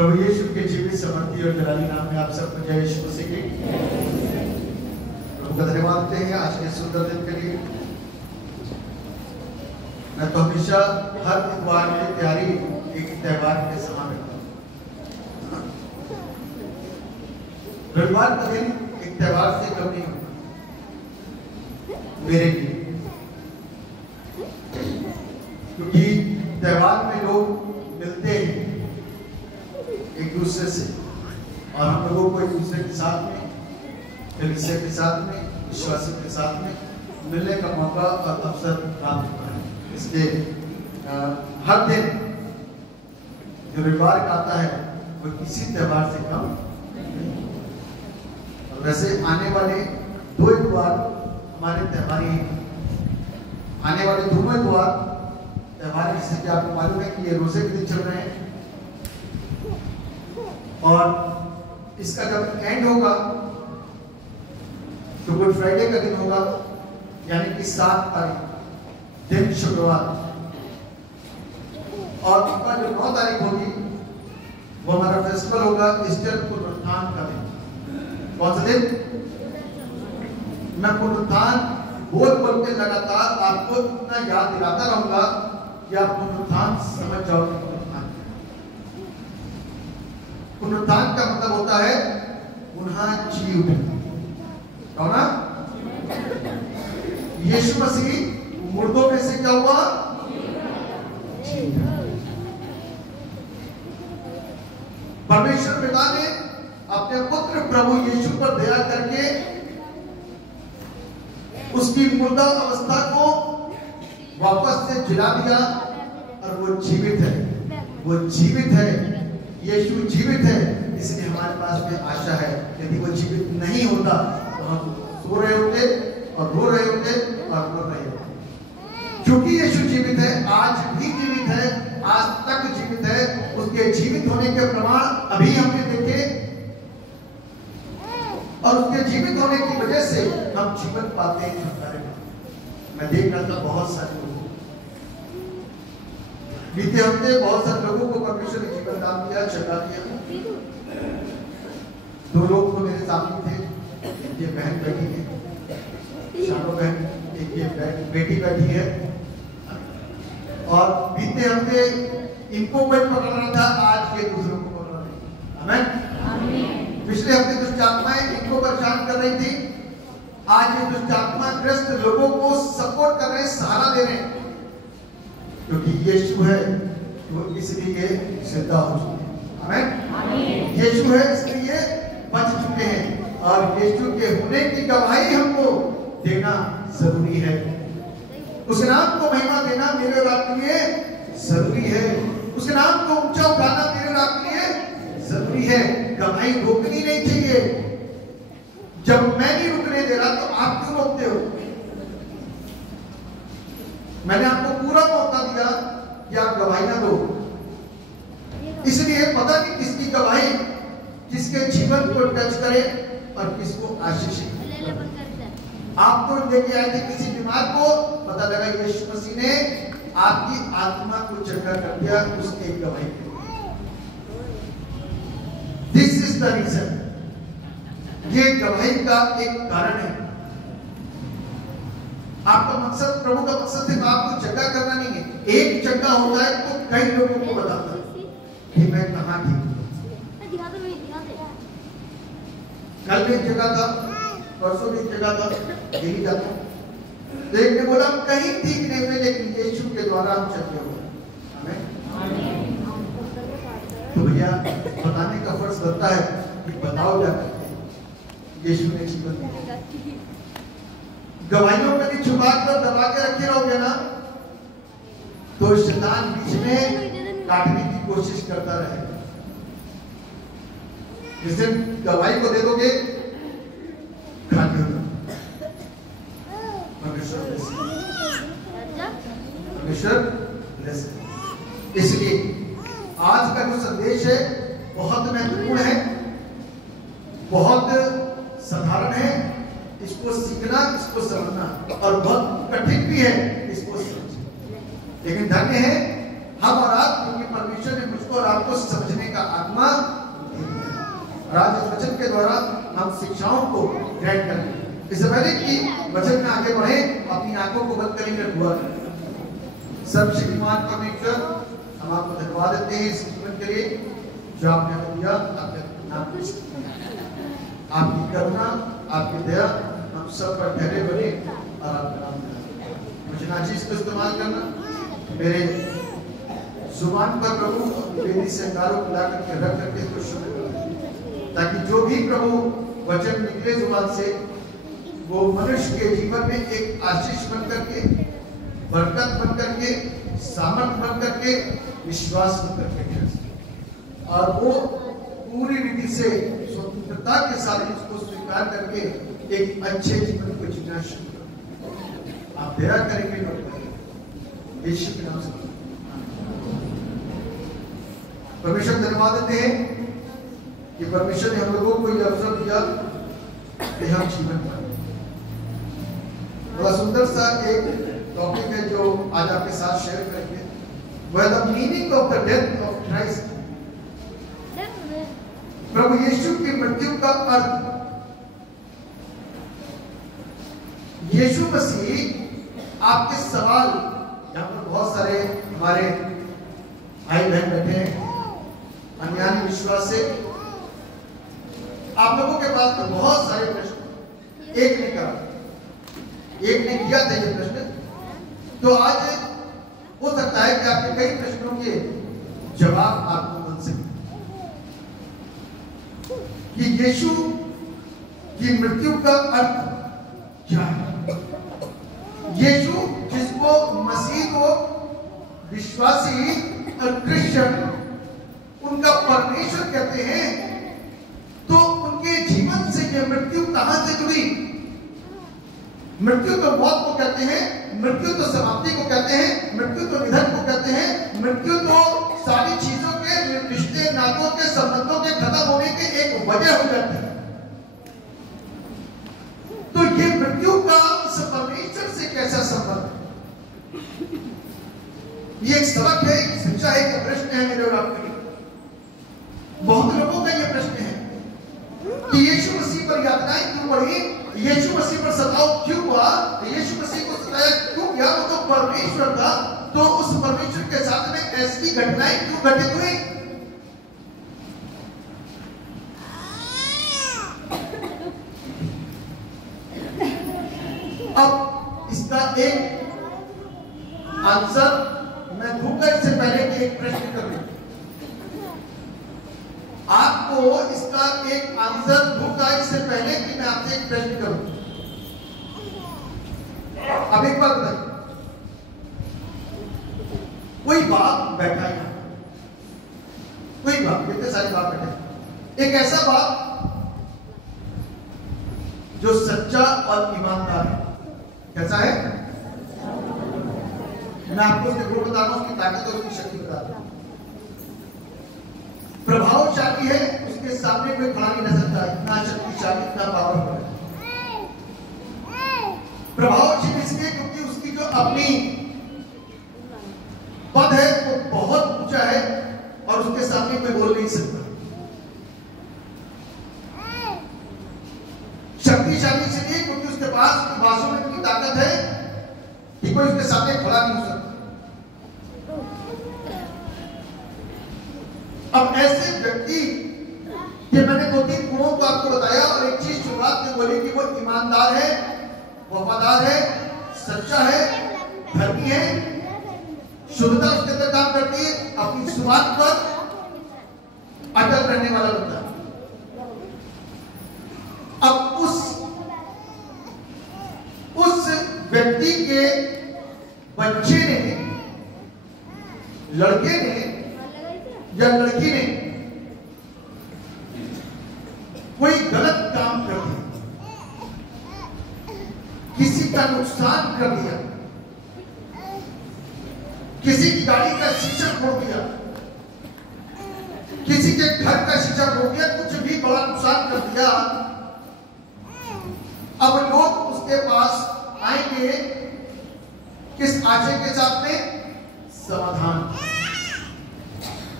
प्रभु यीशु के जीवित समर्थी और जलाली नाम में आप सबको जय यीशु मसीह की। प्रभु का धन्यवाद देते हैं आज के सुंदर दिन के लिए। मैं तो हमेशा हर इतवार की तैयारी एक त्योहार के समान रखता हूँ। रविवार का दिन एक त्योहार से कम नहीं होता मेरे लिए, क्योंकि त्योहार में लोग मिलते हैं एक दूसरे से और हम लोगों को एक दूसरे के साथ में, कलीसिया के साथ में, विश्वासी के साथ में मिलने का मौका और अवसर प्राप्त होता है। इसलिए हर दिन जो रविवार का आता है वो किसी त्योहार से कम नहीं। और वैसे आने वाले 2 इतवार हमारे त्योहार ही हैं। आने वाले दोनों इतवार त्योहार, जैसे कि आपको मालूम है कि ये रोजे के दिन चल रहे हैं और इसका जब एंड होगा तो गुड फ्राइडे का दिन होगा, यानी कि 7 तारीख दिन शुक्रवार, और उसका जो 9 तारीख होगी वो हमारा फेस्टिवल होगा ईस्टर पुनरुत्थान का दिन। कौन सा दिन? मैं पुनरुत्थान बोल बोल के लगातार आपको इतना याद दिलाता रहूंगा कि आप पुनरुत्थान समझ जाओगे। पुनरुत्थान का मतलब होता है पुनः जी उठना। यीशु मसीह मुर्दों में से क्या हुआ? परमेश्वर पिता ने अपने पुत्र प्रभु यीशु पर दया करके उसकी मुर्दा अवस्था को वापस से जिला दिया और वो जीवित है। वो जीवित है, यीशु जीवित है। इसलिए हमारे पास में आशा है। यदि वो जीवित नहीं होता तो हम सो रहे होते और रो रहे होते और रो रहे होते। क्योंकि यीशु जीवित है, आज भी जीवित है, आज तक जीवित है। उसके जीवित होने के प्रमाण अभी हमने देखे और उसके जीवित होने की वजह से हम जीवन पाते हैं। मैं देख रहा था बहुत सारे लोगों, बीते हफ्ते बहुत सारे लोगों को परमेश्वर ने जीवन दान दिया, जगा दिया। 2 लोग तो मेरे सामने थे, एक ये बहन बैठी है, शानो बहन, एक ये बेटी बैठी है। और बीते हफ्ते इनको कोई पकड़ रहा था, आज ये दूसरों को पकड़ रही। आमीन। पिछले हफ्ते दुष्ट आत्माएं इनको परेशान कर रही थी, आज ये दुष्ट आत्मा ग्रस्त लोगों को सपोर्ट कर रहे, सहारा दे रहे हैं। क्योंकि यीशु है तो इसलिए जिंदा हो चुके हैं। आमीन। यीशु है इसलिए बच चुके हैं और यीशु के होने की गवाही हमको देना जरूरी है। उस नाम को महिमा देना मेरे और आपके लिए जरूरी है। उस नाम को ऊंचा उठाना मेरे और आपके लिए जरूरी है। गवाही रोकनी नहीं चाहिए। जब मैं नहीं रुकने दे रहा तो आप क्यों रोकते हो? मैंने आपको पूरा मौका दिया कि आप गवाही ना दो। इसलिए पता नहीं किसकी गवाही किसके जीवन को टच करे और किसको आशीषित। आप तो लेके आए थे किसी बीमार को, पता लगा यीशु मसीह ने आपकी आत्मा को चंगा कर दिया उस एक गवाही के। This is the reason. ये गवाही का एक कारण है। आपका मकसद, प्रभु का मकसद सिर्फ आपको जगह करना नहीं है। एक जगह होता है तो कई लोगों को बताता है कि मैं कहां थी। कल भी एक जगह था, परसों भी एक जगह था, यही जाता। तो एक ने बोला कहीं ठीक नहीं हुए, लेकिन यीशु के द्वारा हम चले हुए। आमीन। तो भैया बताने का फर्ज बनता है कि बताओ क्या करते हैं। यीशु ने जीवन दिया। गवाहियों को नहीं छुपा कर दबा के रखे रहोगे ना तो शैतान बीच में काटने की कोशिश करता रहेगा। जिस दिन गवाही को दे दोगे खाली होगा। परमेश्वर इसलिए आज का जो संदेश है बहुत महत्वपूर्ण है, बहुत साधारण है। इसको सीखना, इसको समझना और बहुत कठिन भी है इसको समझना। लेकिन धन्य है हम और आप, क्योंकि परमेश्वर ने मुझको और आपको समझने का का आत्मा आज इस वचन के द्वारा हम शिक्षाओं को ग्रहण करें। इससे पहले कि वचन में आगे बढ़े अपनी आंखों को बंद करेंगे, दुआ करें। सर्वशक्तिमान परमेश्वर, हम आपको धन्यवाद देते हैं इस जीवन के लिए जो आपने हमें दिया। आपकी करुणा, आपकी दया हम सब पर ठहरे बने और आपका नाम मुझे नाचीज को इस्तेमाल करना, मेरे जुबान पर प्रभु वेदी से अंगारों को ला करके रख करके इसको शुरू करना, ताकि जो भी प्रभु वचन निकले जुबान से वो मनुष्य के जीवन में एक आशीष बन करके, बरकत बन करके, सामर्थ बन करके, विश्वास बन करके, और वो पूरी रीति से स्वतंत्रता के साथ इसको स्वीकार करके एक अच्छे जीवन को जीना शुरू करें। आप दया करेंगे लोग यीशु के नाम से। परमेश्वर धन्यवाद देते हैं कि परमेश्वर ने हम लोगों को यह अवसर दिया कि हम जीवन पाए। बड़ा सुंदर सा एक टॉपिक है जो आज आपके साथ शेयर करेंगे, वह the meaning of the death of Christ. प्रभु यीशु की मृत्यु का अर्थ। यीशु मसीह आपके सवाल, यहाँ पर बहुत सारे हमारे भाई बहन बैठे हैं अन्यान्य विश्वास से, आप लोगों के पास में बहुत सारे प्रश्न, एक ने किया था ये प्रश्न, तो आज हो सकता है कि आपके कई प्रश्नों के जवाब आपको मिल सके कि यीशु की मृत्यु का अर्थ क्या है। यीशु जिसको मसीह को विश्वासी और क्रिश्चियन उनका परमेश्वर कहते हैं, तो उनके जीवन से यह मृत्यु कहां से जुड़ी। मृत्यु तो मौत को कहते हैं, मृत्यु तो समाप्ति को कहते हैं, मृत्यु तो निधन को कहते हैं, मृत्यु तो सारी चीजों के रिश्ते नातों के संबंधों के खत्म होने की एक वजह हो जाती है। तो ये मृत्यु का परमेश्वर से कैसा संबंध है? ये एक सबक है, एक शिक्षा है, एक प्रश्न है मेरे और आपके लिए। बहुत लोगों का ये प्रश्न है कि यीशु मसीह पर यातनाएं क्यों बढ़ी, यीशु मसीह पर सताव क्यों हुआ, यीशु मसीह को सताया क्यों गया, वो तो परमेश्वर था, तो उस परमेश्वर के साथ में ऐसी घटनाएं क्यों घटित हुई। अब इसका एक आंसर मैं दूंगा, इससे पहले कि एक प्रश्न कर लूं आपको, इसका एक आंसर दूंगा इससे पहले कि मैं आपसे एक प्रश्न करूं। अब एक बात बताइए, कोई बाप बैठा है, कोई बाप, कितने सारे बाप बैठे, एक ऐसा बाप जो सच्चा और ईमानदार है, कैसा है? मैं आपको उसके गुण बता रहा हूं, उसकी ताकत और उसकी शक्ति बता रहा हूं। प्रभावशाली है, उसके सामने कोई खड़ा नहीं रह सकता, इतना शक्तिशाली, इतना पावरफुल है। प्रभावशाली इसलिए क्योंकि उसकी जो अपनी पद है वो बहुत ऊंचा है और उसके सामने कोई बोल नहीं सकता। शक्तिशाली इसलिए क्योंकि उसके पास बाजू में इतनी ताकत है कि कोई उसके सामने खड़ा नहीं हो सकता। अब ऐसे व्यक्ति के मैंने 2-3 गुणों को आपको बताया और एक चीज शुरुआत में बोली कि वो ईमानदार है, वफादार है, सच्चा है, धर्मी है, शुद्धता उसके अंदर काम करती है, अपनी जुबान पर अटल रहने वाला बंदा है। अब उस व्यक्ति के बच्चे ने, लड़के ने या लड़की ने कोई गलत काम कर दिया, किसी का नुकसान कर दिया, किसी की गाड़ी का शीशा फोड़ दिया, किसी के घर का शीशा फोड़ दिया, कुछ भी बड़ा नुकसान कर दिया। अब लोग उसके पास आएंगे किस आशय के साथ में? समाधान।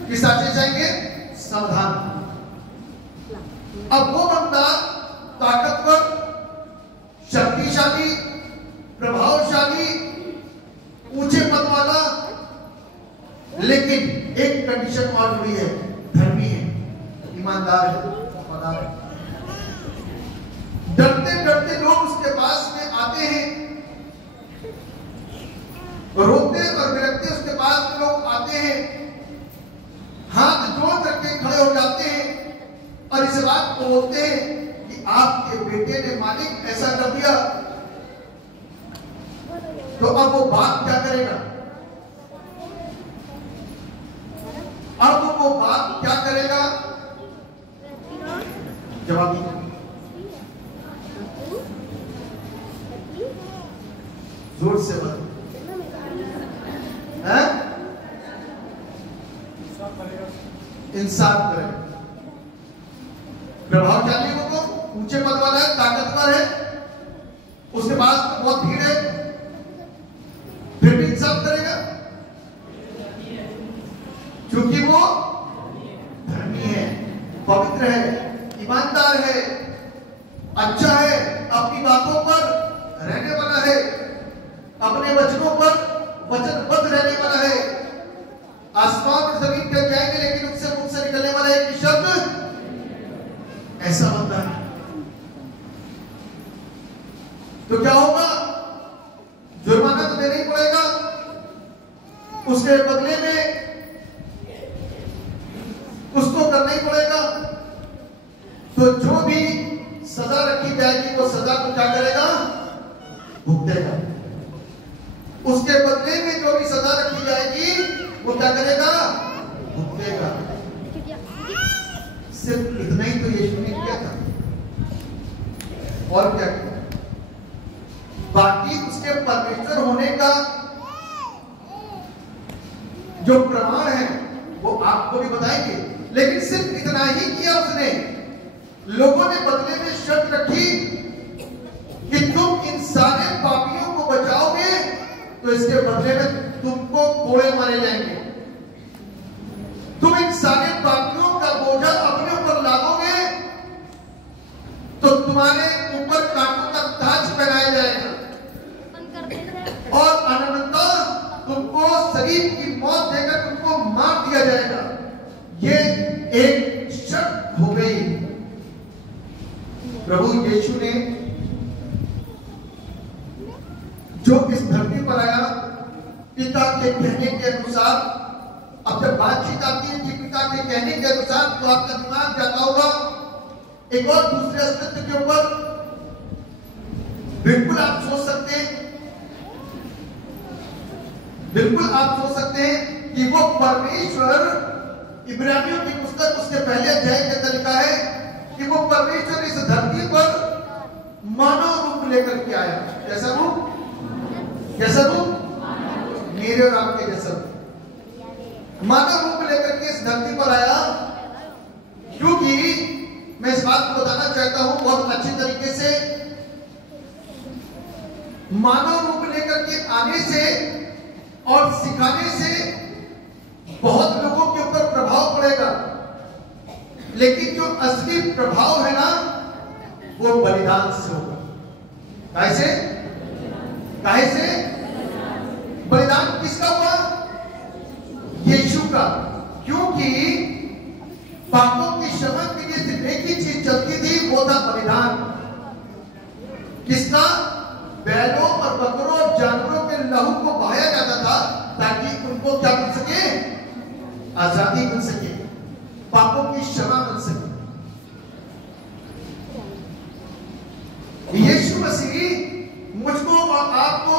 किस आशय जाएंगे? अब वो बंदा ताकतवर, शक्तिशाली, प्रभावशाली, ऊंचे पद वाला, लेकिन एक कंडीशन और जुड़ी है, धर्मी है, ईमानदार है, वफादार है। डरते डरते लोग उसके पास में आते हैं, रोते और बिलखते उसके पास में लोग आते हैं, हाथ जोड़ करके खड़े हो जाते हैं और इस बात को बोलते हैं कि आपके बेटे ने मालिक ऐसा कर दिया। तो अब वो बाप क्या करेगा? अब वो बाप क्या करेगा? जवाब दीजिए। जोर से बोल। इंसाफ करेगा। प्रभावशाली हो तो, ऊंचे पद वाला है, ताकतवर है, उसके पास बहुत भीड़ है, फिर भी इंसाफ करेगा क्योंकि वो धर्मी है, पवित्र है, ईमानदार है, अच्छा है, अपनी बातों पर रहने वाला है, अपने वचनों पर वचनबद्ध रहने वाला है। आसमान और जमीन टल जाएंगे लेकिन उससे मुख से निकलने वाला एक शब्द ऐसा बंदा है। तो क्या होगा? जुर्माना तो देना ही पड़ेगा, उसके बदले में उसको करना ही पड़ेगा। तो जो भी सजा रखी जाएगी वो सजा को क्या करेगा? भुगतेगा। उसके बदले में जो भी सजा रखी जाएगी वो क्या करेगा? भुगतेगा। सिर्फ इतना ही तो यीशु ने किया था, और क्या किया? बाकी उसके परमेश्वर होने का जो प्रमाण है वो आपको भी बताएंगे, लेकिन सिर्फ इतना ही किया उसने। लोगों ने बदले में शर्त रखी कि तुम इन सारे पापियों को बचाओगे तो इसके बदले में तुमको कोड़े मारे जाएंगे। तुम इन सारे पापियों का बोझा अपने ऊपर लादोगे तो तुम्हारे ऊपर कांटों का ताज पहनाया जाएगा और अनंतता तुमको शरीर की मौत देकर तुमको मार दिया जाएगा। ये एक शर्त हो गई। प्रभु यीशु ने जो इस धरती पर आया पिता के कहने के अनुसार, अब जब बातचीत आती है कि पिता के कहने के अनुसार, तो आपका दिमाग जाता होगा एक और दूसरे अस्तित्व के ऊपर। बिल्कुल आप सोच सकते हैं, बिल्कुल आप सोच सकते हैं कि वो परमेश्वर, इब्रानियों की पुस्तक उसके पहले अध्याय के अंदर लिखा है कि वो परमेश्वर इस धरती पर मानव रूप लेकर के आया। कैसा रूप? कैसा रूप? मेरे और आपके जैसा मानव रूप लेकर के इस धरती पर आया। क्योंकि मैं इस बात को बताना चाहता हूं बहुत अच्छी तरीके से, मानव रूप लेकर के आने से और सिखाने से बहुत लोगों के ऊपर प्रभाव पड़ेगा, लेकिन जो असली प्रभाव है ना वो बलिदान से होगा। कैसे? कैसे? बलिदान किसका हुआ? यीशु का। क्योंकि पापों की क्षमा के लिए सिर्फ एक ही चीज चलती थी, वो था बलिदान। किसका? बैलों और बकरों और जानवरों के लहू को बहाया जाता था ताकि उनको क्या मिल सके? आजादी मिल सके, पापों की क्षमा मिल सके। यीशु मसीह मुझको और आपको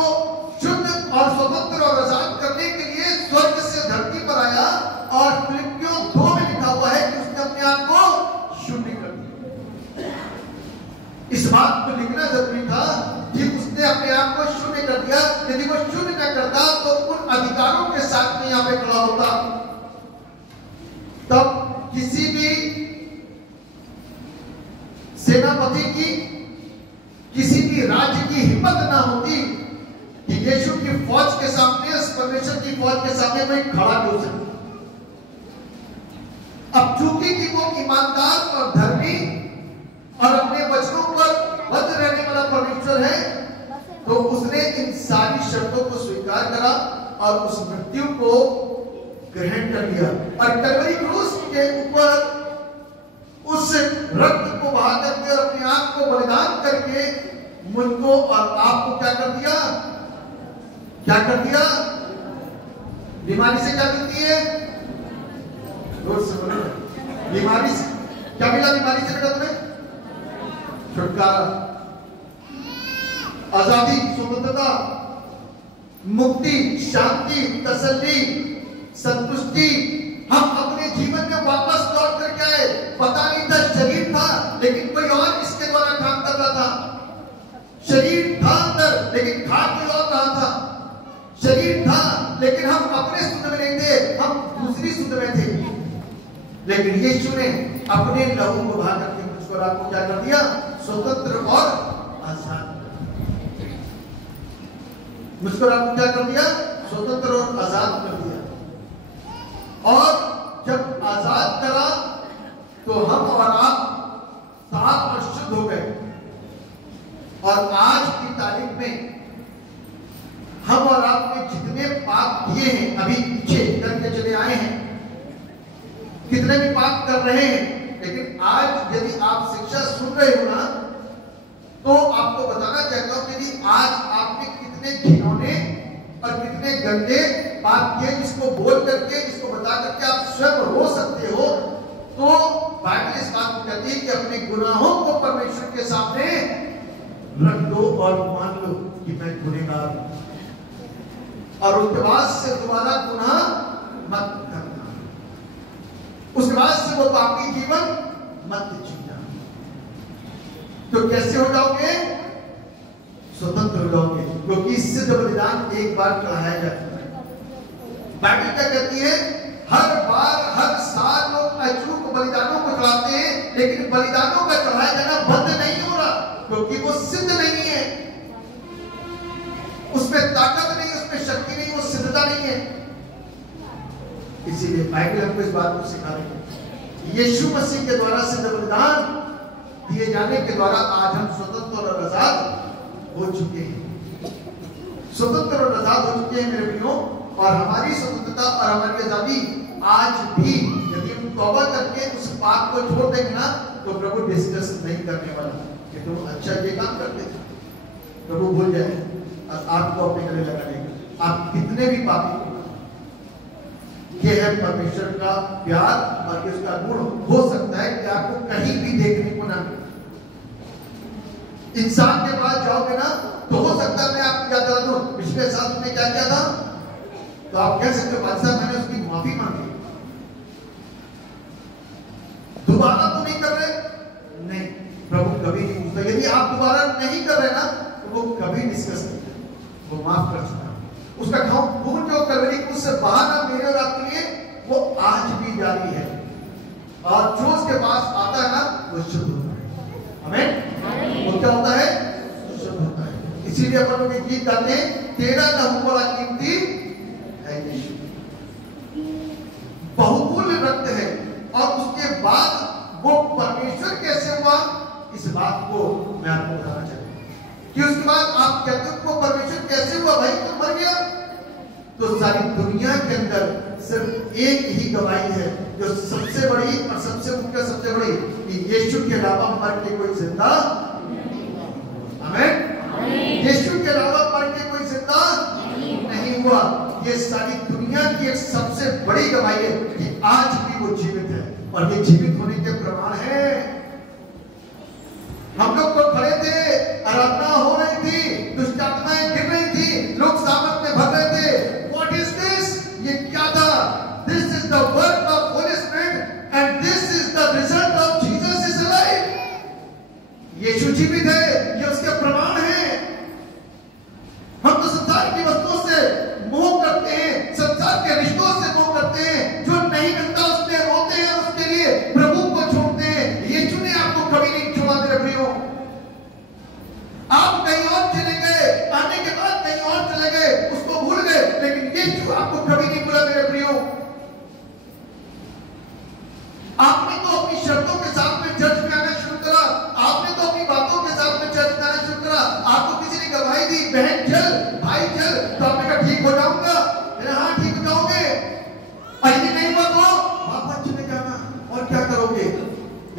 शुद्ध और स्वतंत्र और आजाद करने के लिए स्वर्ग से धरती पर आया, और फिलिपियों 2 में लिखा हुआ है कि उसने अपने आप को शून्य कर दिया। इस बात को लिखना जरूरी था कि उसने अपने आप को शून्य कर दिया। यदि वो शून्य न करता तो उन अधिकारों के साथ में यहां पे खड़ा होता, तब किसी भी सेनापति की, किसी भी राज्य की हिम्मत ना होती कि यीशु की फौज के सामने, परमेश्वर की फौज के सामने में खड़ा हो सके। अब चूंकि कि वो ईमानदार और धर्मी और अपने वचनों पर बद्ध रहने वाला परमेश्वर है, तो उसने इन सारी शर्तों को स्वीकार करा और उस मृत्यु को ग्रहण कर लिया और कलवरी क्रूस के ऊपर उस रक्त को बहा करके और अपने आप को बलिदान करके मुझको और आपको क्या कर दिया? क्या कर दिया? बीमारी से क्या मिलती है? जोर से बोलो। बीमारी से क्या मिला? बीमारी से बेटा तुम्हें छुटकारा, आजादी, स्वतंत्रता, मुक्ति, शांति, तसल्ली, संतुष्टि। हम अपने जीवन में वापस लौट करके आए। पता नहीं था, शरीर था लेकिन कोई और इसके द्वारा काम कर रहा था। शरीर था अंदर लेकिन खा कोई और रहा था। शरीर था लेकिन हम अपने सुध में नहीं थे, हम दूसरी सुध में थे। लेकिन यीशु ने अपने लहू को बहा करके मुझको और आपको क्या कर दिया? स्वतंत्र और आजाद। मुझको और आपको क्या कर दिया? स्वतंत्र और आजाद कर दिया। और जब आजाद करा तो हम और आप साफ और शुद्ध हो गए। और आज की तारीख में हम और आपने जितने पाप किए हैं, अभी पीछे करके चले आए हैं, कितने भी पाप कर रहे हैं, लेकिन आज यदि आप शिक्षा सुन रहे हो ना, तो आपको बताना चाहता हूं कि आज आपने कितने घिनौने और कितने गंदे पाप किए, जिसको बोल करके, जिसको बता करके आप स्वयं रो सकते हो। तो बाइबल इस बात को कहती है कि अपने गुनाहों को परमेश्वर के सामने रख दो और मान लो कि मैं गुनहगार हूं, और उसके बाद से दोबारा गुनाह मत करना, उसके बाद से वो पापी जीवन मत जीना। तो कैसे हो जाओगे? स्वतंत्र हो जाओगे, क्योंकि इससे जब बलिदान एक बार चढ़ाया जाता है। बाइबल क्या कहती है? हर बार हर साल लोग अचूक बलिदानों को चढ़ाते हैं, लेकिन बलिदानों का चढ़ाया जाना बंद नहीं हो रहा, क्योंकि वो सिद्ध नहीं है, उसमें ताकत नहीं, उसमें शक्ति नहीं, वो सिद्धता नहीं है। इसीलिए बाइबल हमको इस बात को सिखा रही है। यीशु मसीह के द्वारा सिद्ध बलिदान दिए जाने के द्वारा आज हम स्वतंत्र और आजाद हो चुके हैं। स्वतंत्र और आजाद हो चुके हैं मेरे प्रियो। और हमारी स्वतंत्रता और हमारी आजादी आज भी, यदि हम तौबा करके उस पाप को छोड़ देंगे ना, तो प्रभु डिस्कस नहीं करने वाला कि तुम अच्छा ये काम करते थे। प्रभु भूल जाए और आपको अपने गले लगा लेगा। आप कितने भी पापी हो, ये है परमेश्वर का प्यार और इसका गुण। हो सकता है कि आपको कहीं भी देखने को ना मिले। इंसान के पास जाओगे ना, तो हो सकता है मैं आपको याद दिला दूं, पिछले साल तुमने क्या किया था, तो आप कह सकते हो बादशाह मैंने उसकी माफी मांगी। दोबारा तो नहीं कर रहे? नहीं, प्रभु कभी नहीं पूछता। यदि आप दोबारा नहीं कर रहे ना, तो वो कभी डिस्कस नहीं करते, वो माफ कर चुका। उसका खून जो कलवरी क्रूस से बहाना मेरे और आपके लिए, वो आज भी जारी है। और जो उसके पास आता है ना, वो शुद्ध होता है। आमीन। वो क्या होता है? शुद्ध होता है। इसीलिए अपन लोग गीत गाते हैं, तेरा लहू बड़ा कीमती है यीशु, बहुमूल्य रक्त है। और उसके बाद वो परमेश्वर कैसे हुआ, इस बात को मैं आपको बताना चाहता हूं कि उसके बाद आप कहते हो वो परमेश्वर कैसे हुआ? भाई तो मर गया। तो सारी दुनिया के अंदर सिर्फ एक ही गवाही है जो सबसे बड़ी और सबसे मुख्य, सबसे बड़ी, कि यीशु के अलावा मर के कोई जिंदा। आमीन। यीशु के अलावा मर के कोई जिंदा नहीं हुआ। ये सारी दुनिया की एक सबसे बड़ी गवाही है कि आज भी वो जीवित है, और ये जीवित होने के प्रमाण है। हम लोग तो खड़े थे, आराधना हो रही थी, दुष्ट आत्माएं गिर रही थी, लोग सामर्थ में भर रहे थे। What is this? ये क्या था? This is the work of Holy Spirit and this is the result of Jesus is alive. Yeshu जीवित है, ये उसके प्रमाण है। हम तो संसार की वस्तुओं से मोह करते हैं, संसार के रिश्तों से मोह करते हैं, जो नहीं मिलता उसमें रोते हैं, उसके लिए प्रभु को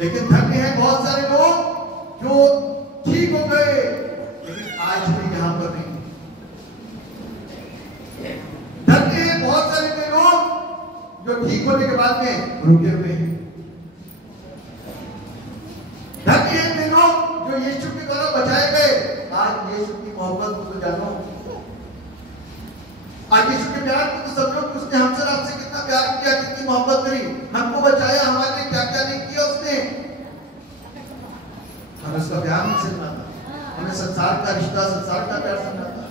लेकिन धन्य है बहुत सारे लोग जो ठीक हो गए लेकिन आज भी यहां पर नहीं। धन्य है बहुत सारे लोग जो ठीक होने के बाद में रुके हुए हैं। धन्य है वे लोग जो यीशु के द्वारा बचाए गए। आज यीशु की मोहब्बत को तो जानो, आज यीशु के प्यार को तो सब लोग, उसने हमसे आपसे कितना प्यार किया, कितनी मोहब्बत करी, हमको बचाया, हमारे लिए क्या क्या नहीं किया उसने। हमें उसका प्यार नहीं समझाता, हमें संसार का रिश्ता, संसार का प्यार समझाता,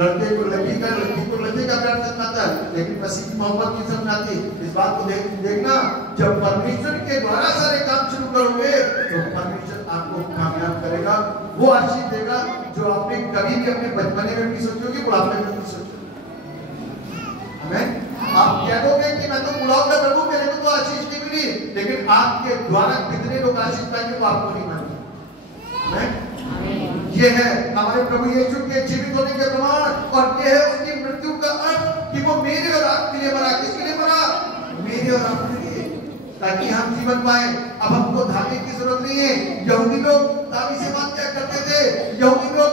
लड़के को लड़की का, लड़की को लड़के का प्यार समझाता है, लेकिन मसीह की मोहब्बत नहीं समझाती। इस बात को देखना, जब परमेश्वर के द्वारा सारे काम शुरू करोगे तो परमेश्वर आपको कामयाब करेगा, वो आशीष देगा जो आपने कभी भी अपने बचपने में भी सोचोगे, बुढ़ापे में भी सोचोगे। आप कह दोगे कि मैं तो बुढ़ा हो गया प्रभु, मेरे को तो आशीष नहीं मिली, लेकिन आपके द्वारा कितने लोग आशीष पाएंगे वो आपको नहीं मालूम। ये है हमारे प्रभु यीशु के जीवित होने के प्रमाण, और ये है उसकी मृत्यु का अर्थ कि वो मेरे और आपके लिए मरा। किसके लिए मरा? मेरे और आपके लिए, ताकि हम जीवन पाए। अब हमको धागे की जरूरत नहीं है। यहूदी लोग दावी से बात क्या करते थे, यहूदी लोग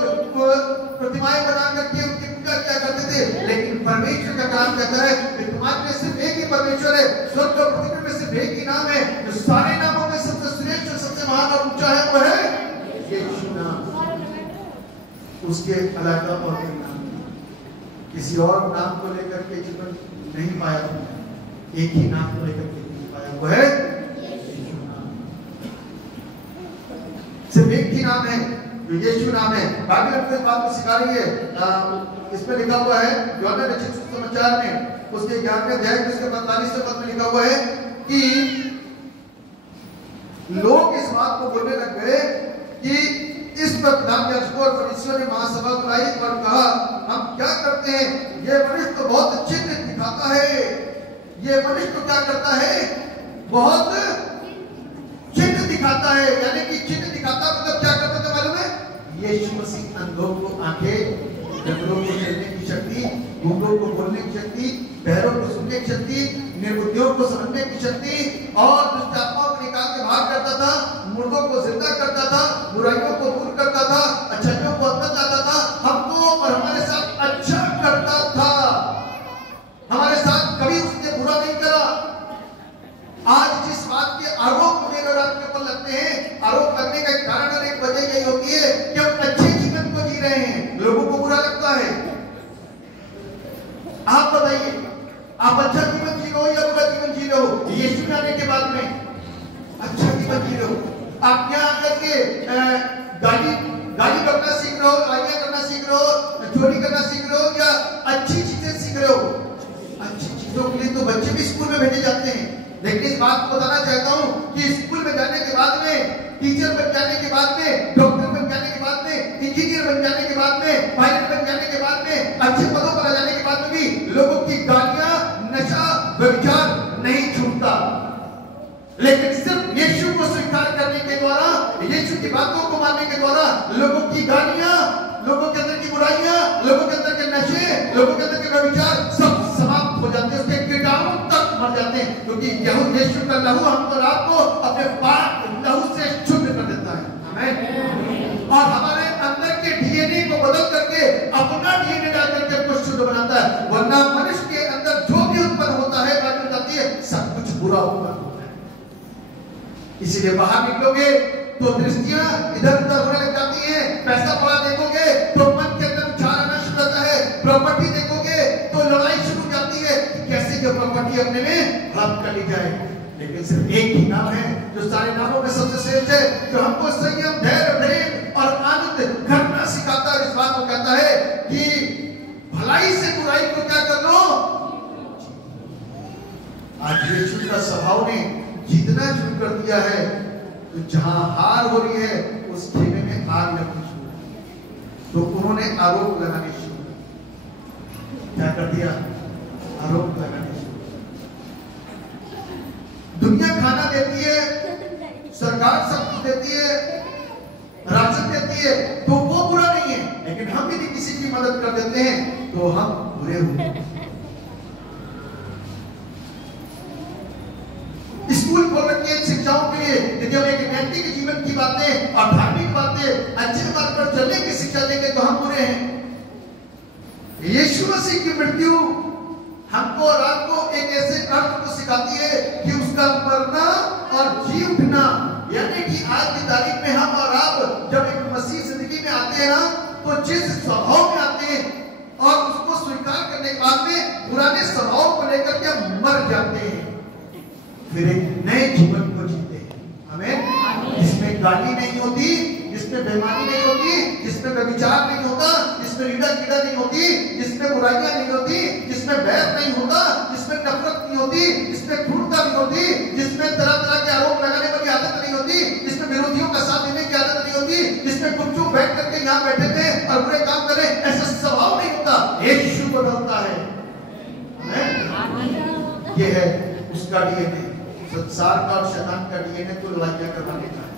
प्रतिमाएं बना करके उनकी पूजा क्या करते थे, लेकिन परमेश्वर का काम कहता है कि तुम्हारे में सिर्फ एक ही परमेश्वर है, स्वर्ग और पृथ्वी में सिर्फ एक ही नाम है जो सारे नामों में सबसे श्रेष्ठ और सबसे महान और ऊंचा है, वो है यीशु नाम। उसके अलावा और कोई नाम नहीं, किसी और नाम को लेकर के जीवन नहीं पाया तुमने, एक ही नाम को लेकर के जीवन पाया, वो है यीशु नाम। सिर्फ एक ही नाम है जो यीशु नाम है। बाइबल हमको इस बात को सिखा रही है। इसमें लिखा हुआ है यूहन्ना रचित सुसमाचार में उसके 11वें अध्याय के उसके 45वें पद में लिखा हुआ है कि लोग इस बात को बोलने लग गए कि इस पर प्रधान याजकों और फरीसियों ने महासभा बुलाई और कहा, हम क्या करते हैं, ये मनुष्य तो बहुत चिन्ह दिखाता है। ये मनुष्य तो क्या करता है, बहुत चिन्ह दिखाता है। यानी कि चिन्ह दिखाता मतलब क्या करता था मालूम है? यीशु मसीह अंधों को आंखें, नबरों को चलने की शक्ति, गूंगों को बोलने की शक्ति, बहरों को सुनने की शक्ति, निर्बुद्धियों को समझने की शक्ति, और दुष्ट आत्माओं को निकाल के बाहर करता था, मुर्दों को जिंदा करता था, बुराइयों को दूर करता था, अच्छाइयों को अंदर लाता था, हमको और हमारे साथ अच्छा करता था। हमारे साथ कभी उसने बुरा नहीं करा। आज जिस बात के आरोप मेरे और आपके ऊपर लगते हैं, आरोप लगने का एक कारण और एक वजह यही होती है कि हम अच्छे जीवन को जी रहे हैं, लोगों को बुरा लगता है। आप बताइए, आप अच्छा जीवन जी रहे हो या बुरा जीवन जी रहे हो? यीशु आने के बाद में अच्छा जीवन जी रहे हो? आप क्या आकर के गाड़ी करना सीख रहे हो, लड़ाइयां करना सीख रहे हो, चोरी करना सीख रहे हो, या अच्छी चीजें सीख रहे हो? अच्छी चीजों के लिए तो बच्चे भी स्कूल में भेजे जाते हैं, लेकिन इस बात को बताना चाहता हूं कि स्कूल में जाने के बाद में, टीचर बन जाने के बाद में, डॉक्टर बन जाने के बाद में, इंजीनियर बन जाने के बाद में, पायलट बन जाने के बाद में, अच्छे पदों पर आ जाने के बाद में भी लोगों की गालियां, नशा, व्यभिचार नहीं छूटता। लेकिन सिर्फ यीशु को स्वीकार करने के द्वारा, यीशु की बातों को मानने के द्वारा लोगों की गालियां, लोगों के अंदर की बुराइयां, लोगों के अंदर के नशे, लोगों के अंदर के व्यभिचार सब समाप्त हो जाते हैं, उसके कीटाणु तक मर जाते हैं, क्योंकि यीशु का लहू हम और आपको अपने पाप लहू से शुद्ध कर देता है। आमीन। और हमारे अंदर के डीएनए को बदल करके अपना डीएनए डाल करके हमको शुद्ध बनाता है। वरना मनुष्य के अंदर जो भी उत्पन्न होता है, बाइबल बताती है सब कुछ बुरा उत्पन्न होता है। इसीलिए बाहर निकलोगे तो दृष्टियां इधर उधर होने लग जाती हैं, पैसा बड़ा देखोगे तो मन के अंदर विचार आना शुरू होता है, प्रॉपर्टी देखोगे तो लड़ाई शुरू हो जाती है कि कैसे जो प्रॉपर्टी अपने में हड़प कर ली जाए। लेकिन सिर्फ एक ही नाम है जो सारे नामों में सबसे श्रेष्ठ है, जो हमको संयम, धैर्य, प्रेम और आनंद करना सिखाता है। इस बात को कहता है कि भलाई से बुराई को क्या कर लो। आज यीशु का स्वभाव ने जीतना शुरू कर दिया है, तो जहां हार हो रही है उस खेमे में आग लगनी शुरू, तो उन्होंने आरोप लगाने शुरू क्या कर दिया, आरोप लगाने शुरू। दुनिया खाना देती है, सरकार सब कुछ देती है, राशन देती है, तो वो बुरा नहीं है, लेकिन हम यदि किसी की मदद कर देते हैं तो हम बुरे होते हैं। स्कूल खोल रखी है शिक्षाओं के लिए, यदि यदि हम एक नैतिक जीवन की बातें और धार्मिक बातें अच्छे मार्ग पर चलने की शिक्षा देंगे तो हम बुरे हैं। यीशु मसीह की मृत्यु हमको और आपको एक ऐसे अर्थ को सिखाती है कि उसका मरना और जी उठना, यानी कि आज की तारीख में हम और आप जब एक मसीह जिंदगी में आते हैं ना, तो जिस स्वभाव में आते हैं और उसको स्वीकार करने के बाद में पुराने स्वभाव को लेकर के हम मर जाते हैं, फिर एक नए जीवन को जीते हैं। हमें जिसमें गाली नहीं होती, जिसमें बेईमानी नहीं होती, जिसमें व्यभिचार नहीं होता, जिसमें रीढ़ा कीड़ा नहीं होती, जिसमें बुराइयां नहीं होती, जिसमें बैर नहीं होता, जिसमें नफरत नहीं होती, जिसमें क्रूरता नहीं होती, जिसमें तरह तरह के आरोप लगाने वाली आदत नहीं होती, जिसमें विरोधियों का साथ देने की आदत नहीं होती, जिसमें गुपचुप बैठ करके यहाँ बैठे थे और बुरे काम करें, ऐसा स्वभाव नहीं होता। यीशु बदलता है। ये है उसका डीएनए। संसार का और शैतान का डीएनए तो लड़ाइयां करवाने का है।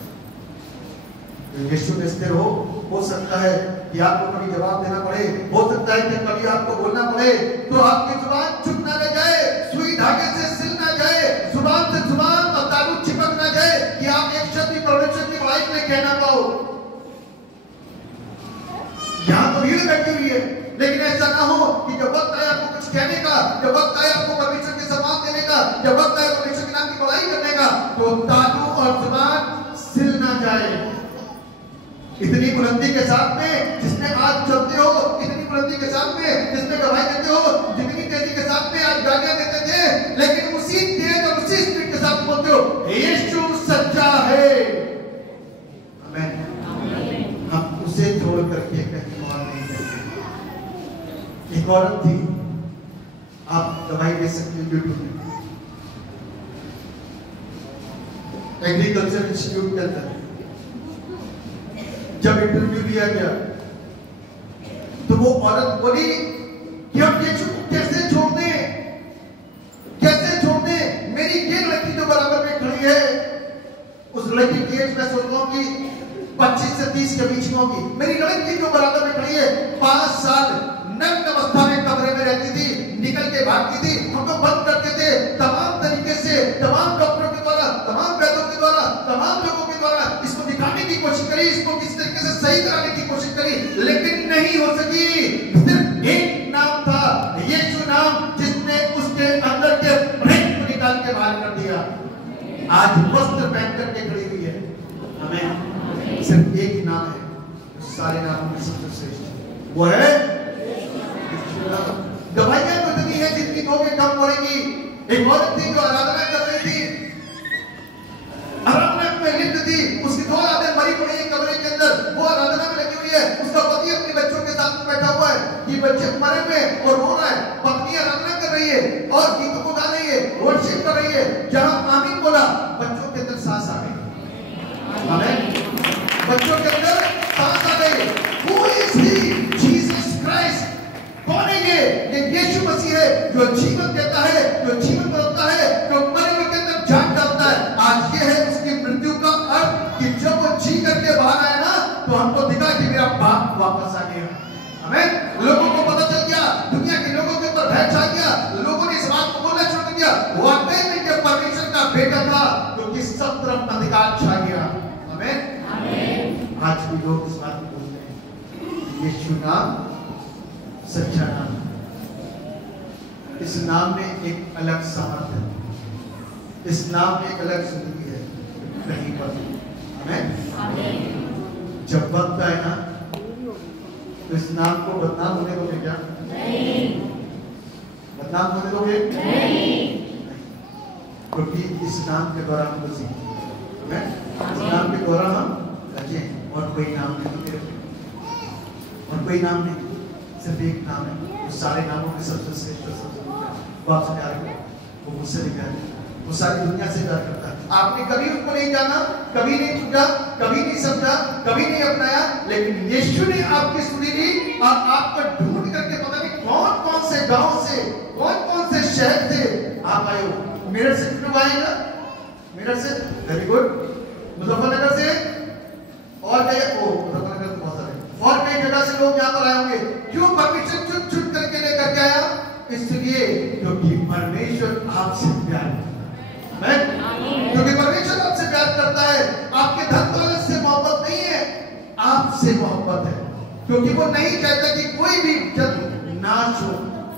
यीशु में स्थिर हो सकता है कि आपको कभी जवाब देना पड़े, हो सकता है कि कभी आपको बोलना पड़े, तो आपकी जुबान चुप ना रह जाए, सुई धागे से सिल ना जाए, जुबान से जुबान और तालु चिपक ना जाए कि आप एक शब्द भी परमेश्वर की बड़ाई में कहना पाओ। यहाँ तो भीड़ बैठी हुई है, लेकिन ऐसा ना हो कि जब वक्त आए आपको कुछ कहने का, जब वक्त आए आपको परमेश्वर के सम्मान देने का, जब वक्त आए परमेश्वर के नाम की बड़ाई करने का, तो तालु और जुबान सिल ना जाए। इतनी बुलंदी के साथ में जिसमें आज चलते हो, इतनी बुलंदी के साथ में जिसमें गवाही देते हो, जितनी तेजी के साथ में आज गालियां देते थे, लेकिन उसी तेज और उसी स्पीड के साथ बोलते हो यीशु सच्चा है। आमीन। हम उसे छोड़ करके कहीं और नहीं जाते। एक औरत थी, आप गवाही दे सकते हो यूट्यूब में, एग्रीकल्चर इंस्टीट्यूट के अंदर जब इंटरव्यू लिया गया तो वो औरत बोली कि हम यीशु को कैसे छोड़ दें, कैसे छोड़ दें। मेरी ये लड़की जो बराबर में खड़ी है, उस लड़की की एज मैं सोचता हूँ कि 25 से 30 के बीच में होगी। मेरी लड़की जो बराबर में खड़ी है 5 साल नग्न अवस्था में कमरे में रहती थी, निकल के भागती थी, हमको बंद करते थे तमाम तरीके से, तमाम डॉक्टरों के द्वारा, तमाम वैद्यों के द्वारा, तमाम लोगों के द्वारा इसको दिखाने की कोशिश करी, इसको किस तरीके से सही कराने की कोशिश करी, लेकिन नहीं हो सकी। सिर्फ एक नाम था, यीशु नाम, जिसने उसके अंदर के प्रेम को निकाल के बाहर कर दिया। आज वस्त्र पहन करके खड़ी हुई है। हमें सिर्फ एक ही नाम है, सारे नामों में सबसे श्रेष्ठ, वो है दवाइयां तो इतनी है जितनी दोगे कम पड़ेगी। एक औरत थी जो आराधना कर रही थी, आराधना में लिप्त थी, उसकी 2 आदतें मरी पड़ी है कमरे के अंदर, वो आराधना में लगी हुई है, उसका पति अपने बच्चों के साथ बैठा हुआ है, ये बच्चे मरे हुए और रो रहा है, पत्नी आराधना कर रही है और गीतों को गा रही है, वर्शिप कर रही है। जहां आमीन बोला, बच्चों के अंदर सांस आ गई। आमीन। बच्चों के अंदर सांस आ गई। Who is he? Jesus Christ। कौन है ये यीशु मसीह है, जो जीवन देता है, जो जीवन बदलता है, जो मरे हुए के अंदर जान डालता है। आज ये है उसकी मृत्यु का अर्थ कि जब वो जी करके बाहर आया ना, तो हमको दिखा कि मेरा बाप वापस आ गया। हमें लोगों को पता चल गया, दुनिया के लोगों के ऊपर भय छा गया, लोगों ने इस बात को बोलना शुरू कर दिया, वाकई में जब परमेश्वर का बेटा था, क्योंकि सब तरफ अंधकार छा गया। हमें आज भी लोग इस बात को बोलते हैं, यीशु नाम सच्चा नाम। इस नाम में एक अलग सामर्थ्य है, इस नाम में एक अलग जिंदगी है, कहीं पर। हमें जब वक्त आए ना, तो इस नाम को बदनाम होने दोगे क्या? नहीं। बदनाम होने दोगे? नहीं। क्योंकि इस नाम के द्वारा हम बचे, इस नाम के द्वारा हम बचे, और कोई नाम नहीं तेरे, और कोई नाम नहीं, सिर्फ एक नाम है, वो सारे नामों में सबसे श्रेष्ठ, सबसे ऊंचा। वो आपसे प्यार करता है, वो मुझसे भी प्यार करता है, वो सारी दुनिया से प्यार करता है। आपने कभी उसको नहीं जाना, कभी नहीं पूछा, कभी नहीं समझा, कभी नहीं अपनाया, लेकिन यीशु ने आपकी सुनी ली और आपको ढूंढ करके, पता नहीं कौन कौन से गांव से, कौन कौन से शहर से आप आए हो। मेरठ से क्यों आएगा? मेरठ से, वेरी गुड। मुजफ्फरनगर से, और मुजफ्फरनगर तो बहुत सारे, और कई जगह से लोग यहाँ पर आए होंगे। क्यों परमेश्वर चुप चुप करके लेकर के आया? इसलिए क्योंकि परमेश्वर आपसे प्यार करता है। क्योंकि परमेश्वर आपसे प्यार करता है, क्योंकि वो नहीं चाहता कि कोई भी जन नाश हो,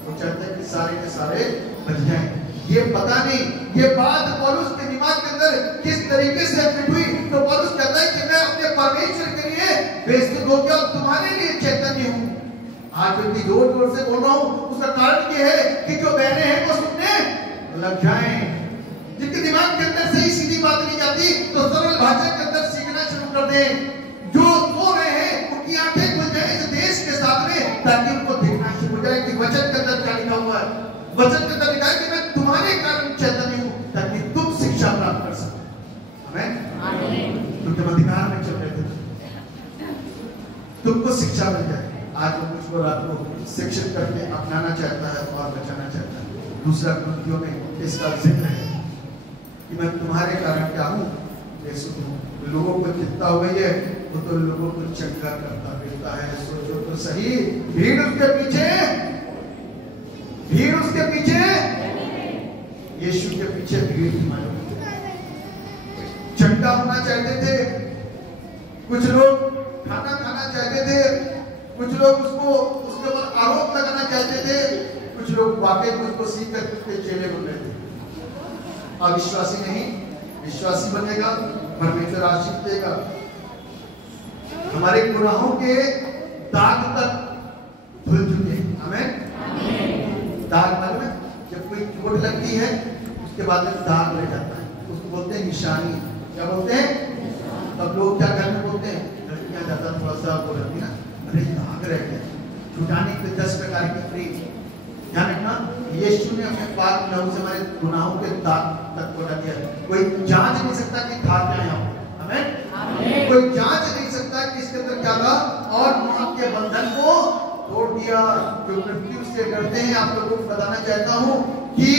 वो चाहता है कि सारे के सारे बच जाएं। ये पता नहीं ये बात पौलुस के दिमाग के अंदर किस तरीके से फिट हुई, तो पौलुस कहता है कि मैं अपने परमेश्वर के लिए बेइज्जत हो गया और तुम्हारे लिए चैतन्य हूं। आज इतनी जोर जोर से बोल रहा हूं, उसका कारण ये है कि जो बहने हैं वो सुनने लग जाएं। जिनके दिमाग के अंदर सही सीधी बात नहीं जाती तो सरल भाषा के अंदर सीखना शुरू कर दें। जो सो रहे हैं उनकी आंखें खुल जाए इस देश के साथ में, ताकि उनको देखना शुरू हो जाए कि वचन के अंदर क्या लिखा हुआ है। वचन के अंदर लिखा है कि मैं तुम्हारे कारण चैतन्य हूं, ताकि तुम शिक्षा प्राप्त कर सको। आमीन। तुम अधिकार में चल रहे थे, तुमको शिक्षा मिल जाए। आज वो मुझको रात को शिक्षित करके अपनाना चाहता है और बचाना चाहता है। दूसरा कृतियों में इसका जिक्र है कि मैं तुम्हारे कारण क्या हूं, लोगों को जितना हुआ है वो तो लोगों को चंगा करता फिरता है। सोचो तो सही, भीड़ उसके पीछे, भीड़ उसके पीछे, यीशु के पीछे भीड़ मानो चंगा होना चाहते थे। कुछ लोग खाना खाना चाहते थे, कुछ लोग उसको उसके ऊपर आरोप लगाना चाहते थे, कुछ लोग वाकई में उसको सीख कर उसके चेले बन रहे थे। अविश्वासी नहीं, विश्वासी बनेगा, परमेश्वर आशीष देगा। हमारे गुनाहों के दाग तक धुल चुके हैं। आमीन। दाग मालूम है, जब कोई चोट लगती है उसके बाद में दाग रह जाता है, उसको बोलते हैं निशानी। क्या बोलते हैं? अब लोग क्या घर में बोलते हैं, लड़कियां ज्यादा थोड़ा सा बोलती ना, अरे दाग रह गए। छुटाने के 10 प्रकार की फ्री। ध्यान रखना, यीशु ने अपने पाक लहू से हमारे गुनाहों के दाग तक हटा दिया। कोई जांच नहीं सकता कि था क्या यहाँ। आमीन। कोई जांच नहीं सकता कि इसके अंदर क्या था, और मौत के बंधन को तोड़ दिया। जो मृत्यु से डरते हैं, आप लोगों को बताना चाहता हूँ कि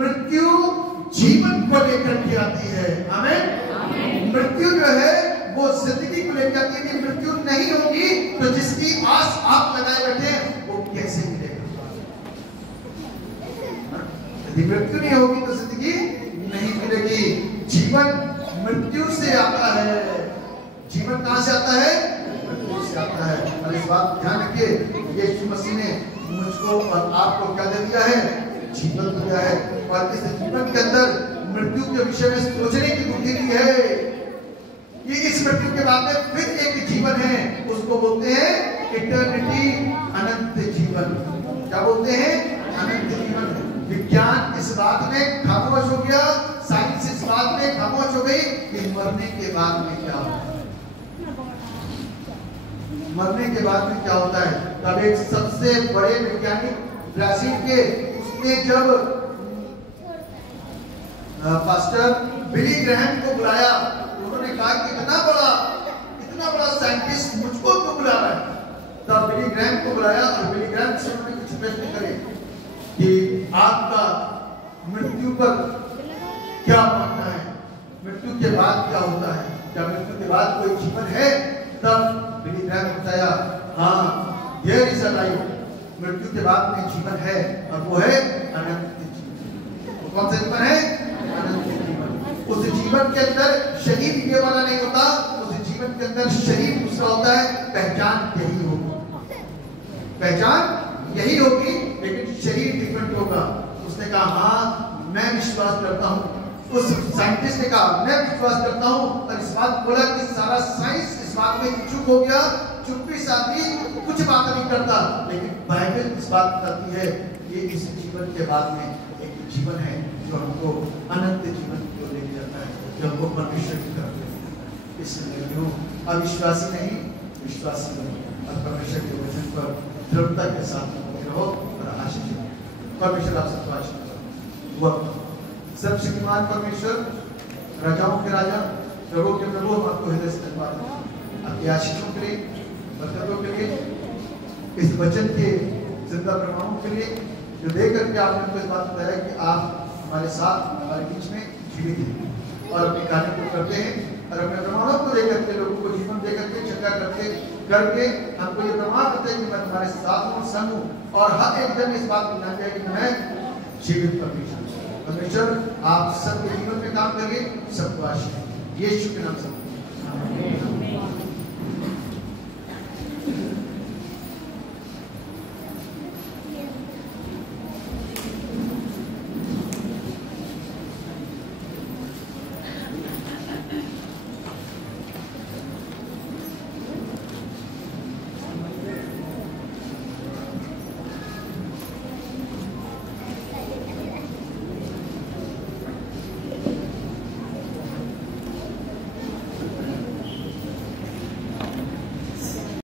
मृत्यु जीवन को लेकर के आती है। आमीन। मृत्यु जो है वो जिंदगी को लेकर आती है। मृत्यु नहीं होगी तो जिसकी आस आप लगाए बैठे वो कैसे मिलेगा? यदि मृत्यु नहीं होगी तो जिंदगी नहीं मिलेगी। जीवन मृत्यु से आता है। जीवन कहां से आता है? मृत्यु से आता है। और इस बात ध्यान रखिए, यीशु मसीह ने मुझको और आपको क्या दे दिया है? जीवन दिया है। और इस जीवन के अंदर मृत्यु के विषय में सोचने की बुद्धि भी है कि इस मृत्यु के बाद में फिर एक जीवन है, उसको बोलते हैं इटर्निटी, अनंत जीवन। क्या बोलते हैं? अनंत जीवन। विज्ञान इस बात में खामोश हो गया, साइंस इस बात में खामोश हो गई कि मरने के बाद में क्या होता है। मरने के बाद में क्या होता है? तब एक सबसे बड़े वैज्ञानिक ब्राजील के, उसने जब पास्टर बिली ग्रैहम को बुलाया, उन्होंने कहा कि इतना बड़ा साइंटिस्ट मुझको क्यों बुला रहा है? तब बिली ग्रैहम को बुलाया और बिली ग्रैहम से उन्होंने कुछ प्रश्न करे कि आपका मृत्यु पर क्या मानना है? मृत्यु के बाद क्या होता है? क्या मृत्यु के बाद कोई जीवन है? तब बिली ग्रैहम ने बताया, हाँ, देयर इज अ लाइफ। मृत्यु के बाद में जीवन है और वो है अनंत जीवन। वो कौन सा जीवन है? अनंत जीवन। उस जीवन के अंदर शरीर ये वाला नहीं होता, उस जीवन के अंदर शरीर दूसरा होता है। पहचान यही होगी, पहचान यही होगी, लेकिन शरीर डिफरेंट होगा। उसने कहा, हाँ मैं विश्वास करता हूँ। उस साइंटिस्ट ने कहा, मैं विश्वास करता हूँ। और इस बात बोला कि सारा साइंस इस बात में चुप हो गया। चुप्पी साथ ही कुछ बात नहीं करता, लेकिन बाइबल इस बात बताती है कि इस जीवन के बाद में एक जीवन है जो हमको अनंत जीवन को लेके जाता है, जो हमको परमेश्वर की तरफ लेके जाता है। इसलिए क्यों अविश्वासी नहीं, विश्वासी बनो और परमेश्वर के वचन पर दृढ़ता के साथ रहो और आशीष दो। परमेश्वर आप सबको आशीष दो। वह सर्वशक्तिमान परमेश्वर, राजाओं के राजा, प्रभु के प्रभु, हम आपको हृदय से धन्यवाद देते हैं आपकी आशीषों के लिए, बरकतों के लिए, इस वचन के जिंदा प्रमाणों के लिए, जो दे करके आपने हमको इस बात बताया कि आप हमारे साथ, हमारे बीच में जीवित हैं और अपने कार्य को करते हैं और अपने प्रमाणों को देकर के, लोगों को जीवन दे करके, चंगा करके हमको ये प्रमाण करते हैं कि मैं तुम्हारे साथ हूँ, संग हूँ। और हर एक जन इस बात को जान जाए कि मैं जीवित परमेश्वर आप सबके जीवन में काम करिए। सबको आशीष यीशु के नाम से।